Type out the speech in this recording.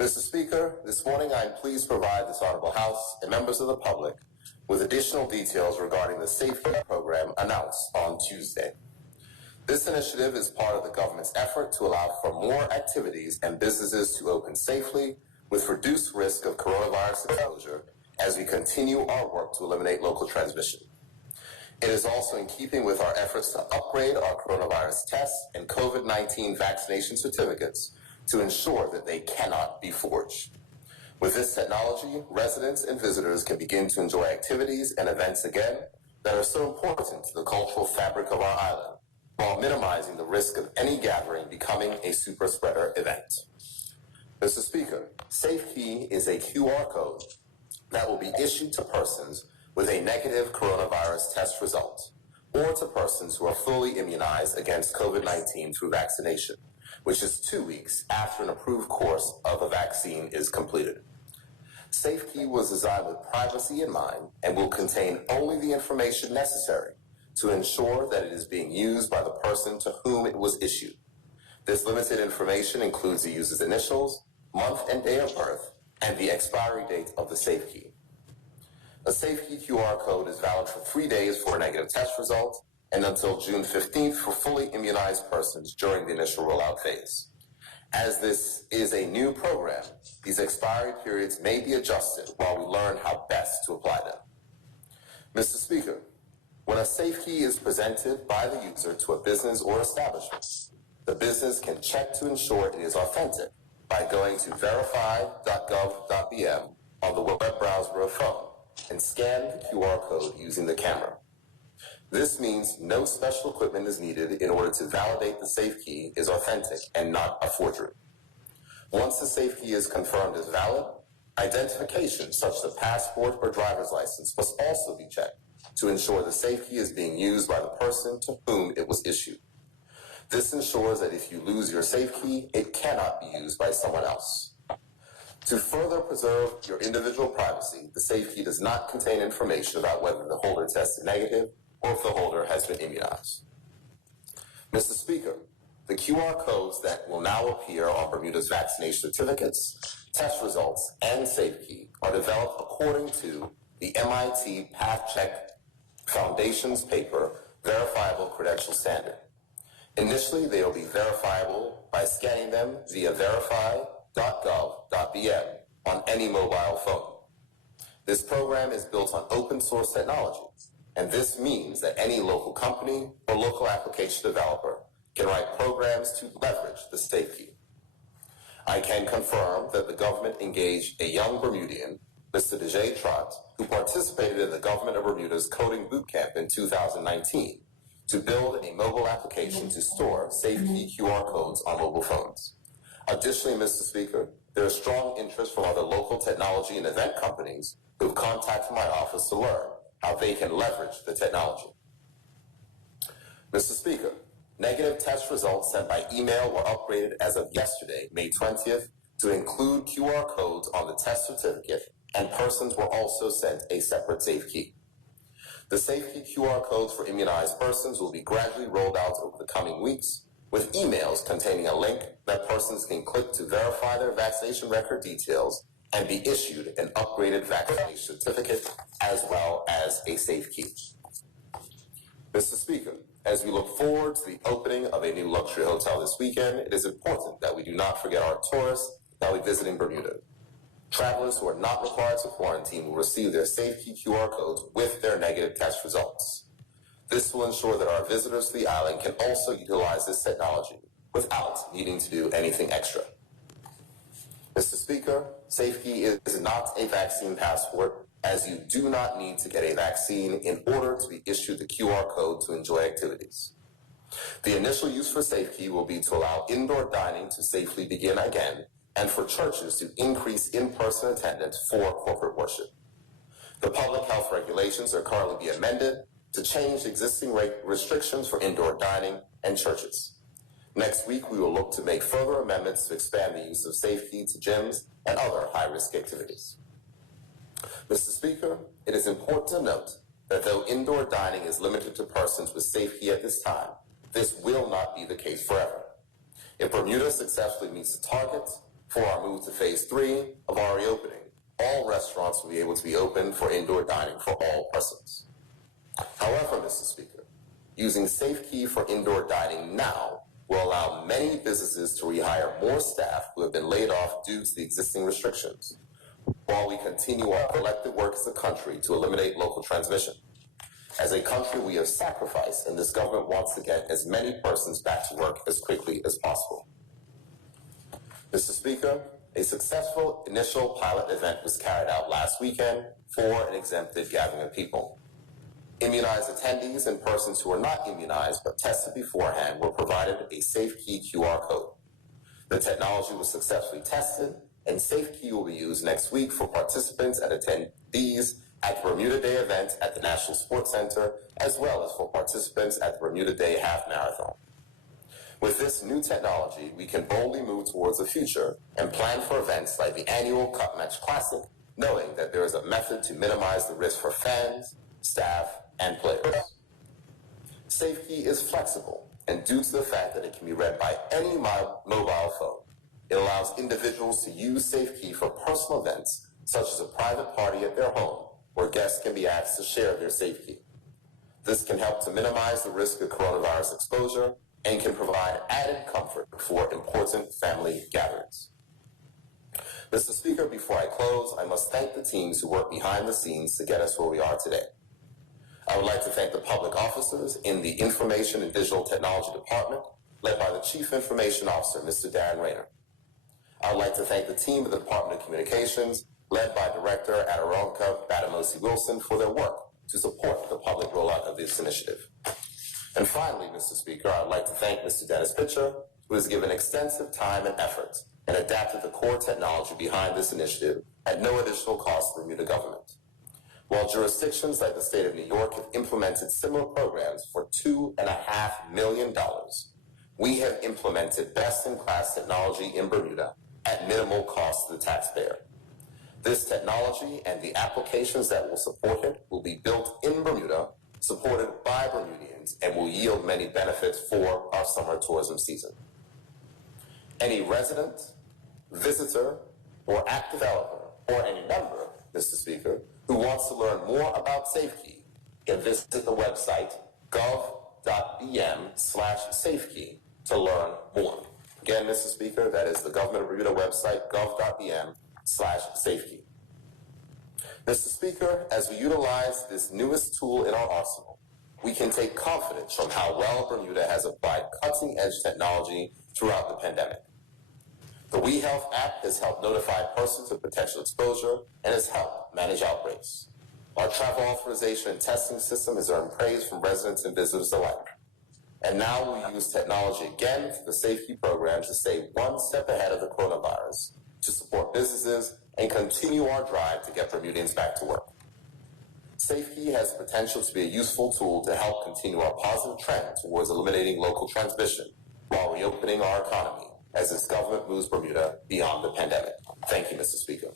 Mr. Speaker, this morning I am pleased to provide this Honorable House and members of the public with additional details regarding the SafeKey program announced on Tuesday. This initiative is part of the government's effort to allow for more activities and businesses to open safely with reduced risk of coronavirus exposure as we continue our work to eliminate local transmission. It is also in keeping with our efforts to upgrade our coronavirus tests and COVID-19 vaccination certificates to ensure that they cannot be forged. With this technology, residents and visitors can begin to enjoy activities and events again that are so important to the cultural fabric of our island, while minimizing the risk of any gathering becoming a super spreader event. Mr. Speaker, SafeKey is a QR code that will be issued to persons with a negative coronavirus test result, or to persons who are fully immunized against COVID-19 through vaccination, which is 2 weeks after an approved course of a vaccine is completed. SafeKey was designed with privacy in mind and will contain only the information necessary to ensure that it is being used by the person to whom it was issued. This limited information includes the user's initials, month and day of birth, and the expiry date of the SafeKey. A SafeKey QR code is valid for 3 days for a negative test result and until June 15th for fully immunized persons during the initial rollout phase. As this is a new program, these expiry periods may be adjusted while we learn how best to apply them. Mr. Speaker, when a SafeKey is presented by the user to a business or establishment, the business can check to ensure it is authentic by going to verify.gov.bm on the web browser or phone and scan the QR code using the camera. This means no special equipment is needed in order to validate the SafeKey is authentic and not a forgery. Once the SafeKey is confirmed as valid, identification such as a passport or driver's license must also be checked to ensure the SafeKey is being used by the person to whom it was issued. This ensures that if you lose your SafeKey, it cannot be used by someone else. To further preserve your individual privacy, the SafeKey does not contain information about whether the holder tested negative or if the holder has been immunized. Mr. Speaker, the QR codes that will now appear on Bermuda's vaccination certificates, test results, and SafeKey are developed according to the MIT PathCheck Foundation's paper, Verifiable Credential Standard. Initially, they will be verifiable by scanning them via verify.gov.bm on any mobile phone. This program is built on open source technology, and this means that any local company or local application developer can write programs to leverage the SafeKey. I can confirm that the government engaged a young Bermudian, Mr. DJ Trott, who participated in the government of Bermuda's coding bootcamp in 2019 to build a mobile application to store SafeKey QR codes on mobile phones. Additionally, Mr. Speaker, there is strong interest from other local technology and event companies who have contacted my office to learn how they can leverage the technology. Mr. Speaker, negative test results sent by email were upgraded as of yesterday, May 20th, to include QR codes on the test certificate, and persons were also sent a separate SafeKey. The SafeKey QR codes for immunized persons will be gradually rolled out over the coming weeks, with emails containing a link that persons can click to verify their vaccination record details and be issued an upgraded vaccination certificate as well as a SafeKey. Mr. Speaker, as we look forward to the opening of a new luxury hotel this weekend, it is important that we do not forget our tourists that will be visiting Bermuda. Travelers who are not required to quarantine will receive their SafeKey QR codes with their negative test results. This will ensure that our visitors to the island can also utilize this technology without needing to do anything extra. Mr. Speaker, SafeKey is not a vaccine passport, as you do not need to get a vaccine in order to be issued the QR code to enjoy activities. The initial use for SafeKey will be to allow indoor dining to safely begin again and for churches to increase in-person attendance for corporate worship. The public health regulations are currently being amended to change existing restrictions for indoor dining and churches. Next week, we will look to make further amendments to expand the use of SafeKey to gyms and other high-risk activities. Mr. Speaker, it is important to note that though indoor dining is limited to persons with SafeKey at this time, this will not be the case forever. If Bermuda successfully meets the target, For our move to phase 3 of our reopening, all restaurants will be able to be open for indoor dining for all persons. However, Mr. Speaker, using SafeKey for indoor dining now will allow many businesses to rehire more staff who have been laid off due to the existing restrictions, while we continue our collective work as a country to eliminate local transmission. As a country, we have sacrificed, and this government wants to get as many persons back to work as quickly as possible. Mr. Speaker, a successful initial pilot event was carried out last weekend for an exempted gathering of people. Immunized attendees and persons who are not immunized but tested beforehand were provided a SafeKey QR code. The technology was successfully tested, and SafeKey will be used next week for participants and attendees at the Bermuda Day event at the National Sports Center, as well as for participants at the Bermuda Day Half Marathon. With this new technology, we can boldly move towards the future and plan for events like the annual Cup Match Classic, knowing that there is a method to minimize the risk for fans, staff, and players. SafeKey is flexible, and due to the fact that it can be read by any mobile phone, it allows individuals to use SafeKey for personal events, such as a private party at their home, where guests can be asked to share their SafeKey. This can help to minimize the risk of coronavirus exposure and can provide added comfort for important family gatherings. Mr. Speaker, before I close, I must thank the teams who worked behind the scenes to get us where we are today. I would like to thank the public officers in the Information and Digital Technology Department, led by the Chief Information Officer, Mr. Darren Rayner. I would like to thank the team of the Department of Communications, led by Director Aderonka Badamosi Wilson, for their work to support the public rollout of this initiative. And finally, Mr. Speaker, I would like to thank Mr. Dennis Pitcher, who has given extensive time and effort and adapted the core technology behind this initiative at no additional cost to the Bermuda government. While jurisdictions like the state of New York have implemented similar programs for $2.5 million, we have implemented best-in-class technology in Bermuda at minimal cost to the taxpayer. This technology and the applications that will support it will be built in Bermuda, supported by Bermudians, and will yield many benefits for our summer tourism season. Any resident, visitor, or app developer, or any member, Mr. Speaker, who wants to learn more about SafeKey can visit the website gov.bm/SafeKey to learn more. Again, Mr. Speaker, that is the Government of Bermuda website, gov.bm/SafeKey. Mr. Speaker, as we utilize this newest tool in our arsenal, we can take confidence from how well Bermuda has applied cutting-edge technology throughout the pandemic. The WeHealth app has helped notify persons of potential exposure and has helped manage outbreaks. Our travel authorization and testing system has earned praise from residents and visitors alike. And now we use technology again for the SafeKey program to stay one step ahead of the coronavirus, to support businesses, and continue our drive to get Bermudians back to work. SafeKey has the potential to be a useful tool to help continue our positive trend towards eliminating local transmission while reopening our economy as this government moves Bermuda beyond the pandemic. Thank you, Mr. Speaker.